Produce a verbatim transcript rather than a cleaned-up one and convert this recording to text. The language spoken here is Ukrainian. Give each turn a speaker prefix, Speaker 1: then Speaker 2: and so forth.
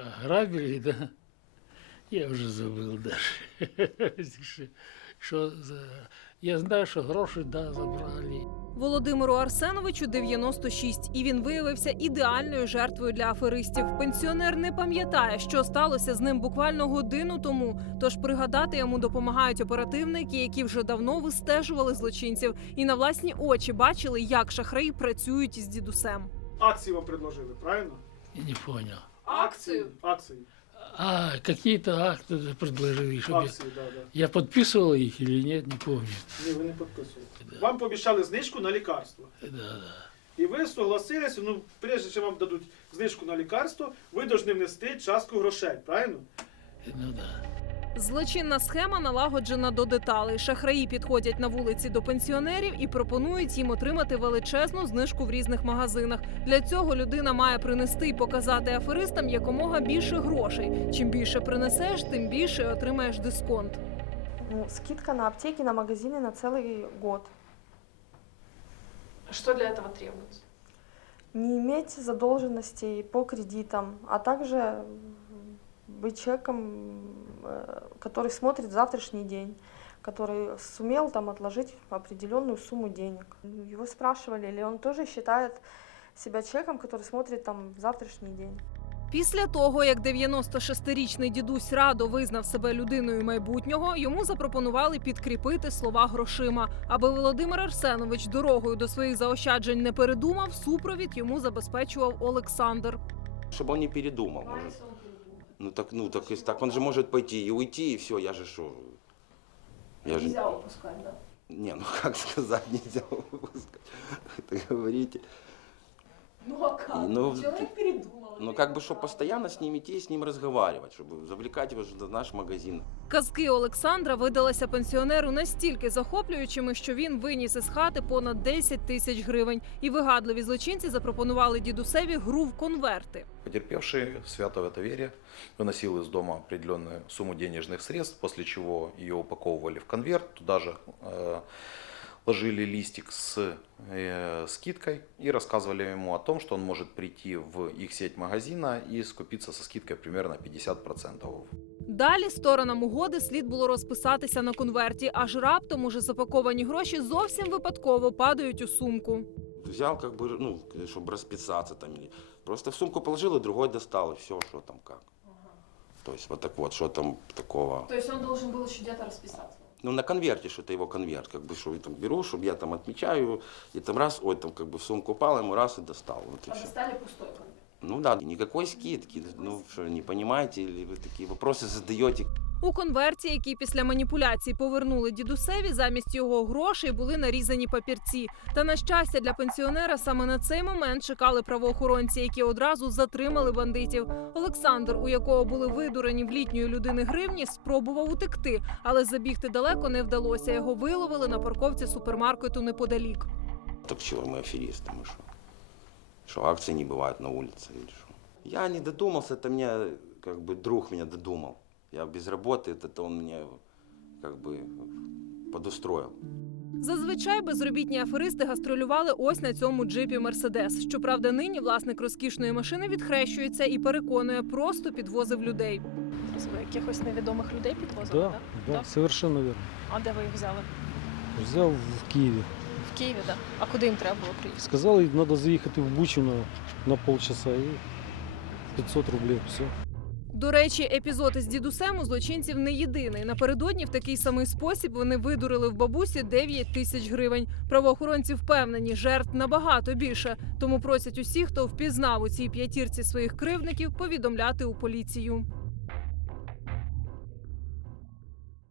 Speaker 1: Грабили, да? Я вже забув даже. Що за... Я знаю, що гроші, да, забрали.
Speaker 2: Володимиру Арсеновичу дев'яносто шість, і він виявився ідеальною жертвою для аферистів. Пенсіонер не пам'ятає, що сталося з ним буквально годину тому, тож пригадати йому допомагають оперативники, які вже давно вистежували злочинців і на власні очі бачили, як шахраї працюють із дідусем.
Speaker 3: Акції вам предложили, правильно?
Speaker 1: Я не понял.
Speaker 3: Акції? Акції.
Speaker 1: А, какие-то акты предложили, чтобы
Speaker 3: Акції, да, да.
Speaker 1: я... я подписывал их или нет, не помню.
Speaker 3: Ні, ви не підписували. Вам пообіцяли знижку на лікарство.
Speaker 1: Да, да.
Speaker 3: І ви согласилися, ну, прежде чим вам дадуть знижку на лікарство, ви повинні внести частку грошей, правильно?
Speaker 1: Ну да.
Speaker 2: Злочинна схема налагоджена до деталей. Шахраї підходять на вулиці до пенсіонерів і пропонують їм отримати величезну знижку в різних магазинах. Для цього людина має принести і показати аферистам якомога більше грошей. Чим більше принесеш, тим більше отримаєш дисконт.
Speaker 4: Ну, скидка на аптеки, на магазины на целый год.
Speaker 5: Что для этого требуется?
Speaker 4: Не иметь задолженностей по кредитам, а также быть человеком, э, который смотрит завтрашний день, который сумел там отложить определенную сумму денег. Его спрашивали, или он тоже считает себя человеком, который смотрит там в завтрашний день.
Speaker 2: Після того, як дев'яносто шестирічний дідусь радо визнав себе людиною майбутнього, йому запропонували підкріпити слова грошима. Аби Володимир Арсенович дорогою до своїх заощаджень не передумав, супровід йому забезпечував Олександр.
Speaker 6: Чтобы он не передумал. Может. Ну так, ну так, если так, он же может пойти и уйти, и все, я же что? Я же...
Speaker 5: Нельзя упускать, да?
Speaker 6: Не, ну как сказать, нельзя выпускать. Это говорите.
Speaker 5: Ну а как?
Speaker 6: Ну,
Speaker 5: Человек передумал.
Speaker 6: Ну как бы, чтобы постоянно с ним идти и с ним разговаривать, чтобы завлекать его в наш магазин.
Speaker 2: Казки Олександра видалися пенсіонеру настільки захоплюючими, що він виніс із хати понад десять тисяч гривень. І вигадливі злочинці запропонували дідусеві гру в конверти.
Speaker 7: Потерпевший, свято в это вере, выносил из дома определенную сумму денежных средств, после чего ее упаковывали в конверт, туда же э, ложили листик с э, скидкой и рассказывали ему о том, что он может прийти в их сеть магазина и скупиться со скидкой примерно пятьдесят процентов.
Speaker 2: Далі сторонам угоди слід було розписатися на конверті, аж раптом уже запаковані гроші зовсім випадково падають у сумку.
Speaker 6: Взял, как бы, ну, чтобы расписаться там. Или... Просто в сумку положил, и другой достал, и все, что там как.
Speaker 5: Ага.
Speaker 6: То есть вот так вот, что там такого.
Speaker 5: То есть он должен был еще где-то расписаться?
Speaker 6: Ну, на конверте, что это его конверт, как бы, что я там беру, чтобы я там отмечаю, и там раз, ой, там как бы в сумку упал, ему раз и достал. Вот и
Speaker 5: А
Speaker 6: все.
Speaker 5: достали пустой конверт?
Speaker 6: Ну да, никакой скидки, ну что, не понимаете, или вы такие вопросы задаете.
Speaker 2: У конверті, який після маніпуляцій повернули дідусеві, замість його грошей були нарізані папірці. Та, на щастя, для пенсіонера саме на цей момент чекали правоохоронці, які одразу затримали бандитів. Олександр, у якого були видурені в літньої людини гривні, спробував утекти, але забігти далеко не вдалося. Його виловили на парковці супермаркету неподалік.
Speaker 6: Так чего мы аферисты, мы что? Что акций не бывает на улице или что? Я не додумался, это мне, как бы, друг меня додумал. Я без работы, это он меня, как бы, подустроил.
Speaker 2: Зазвичай безробітні аферисти гастролювали ось на цьому джипі «Мерседес». Щоправда, нині власник розкішної машини відхрещується і переконує, просто підвозив людей.
Speaker 5: Ви якихось невідомих людей підвозили,
Speaker 8: Да,
Speaker 5: так?
Speaker 8: да,
Speaker 5: Так?
Speaker 8: совершенно верно.
Speaker 5: А де ви їх взяли?
Speaker 8: Взяв в Києві.
Speaker 5: В Києві, так? А куди їм треба було приїхати?
Speaker 8: Сказали, треба заїхати в Бучу на, на полчаса і п'ятсот рублів, все.
Speaker 2: До речі, епізод із дідусем у злочинців не єдиний. Напередодні в такий самий спосіб вони видурили в бабусі дев'ять тисяч гривень. Правоохоронці впевнені, жертв набагато більше. Тому просять усіх, хто впізнав у цій п'ятірці своїх кривдників, повідомляти у поліцію.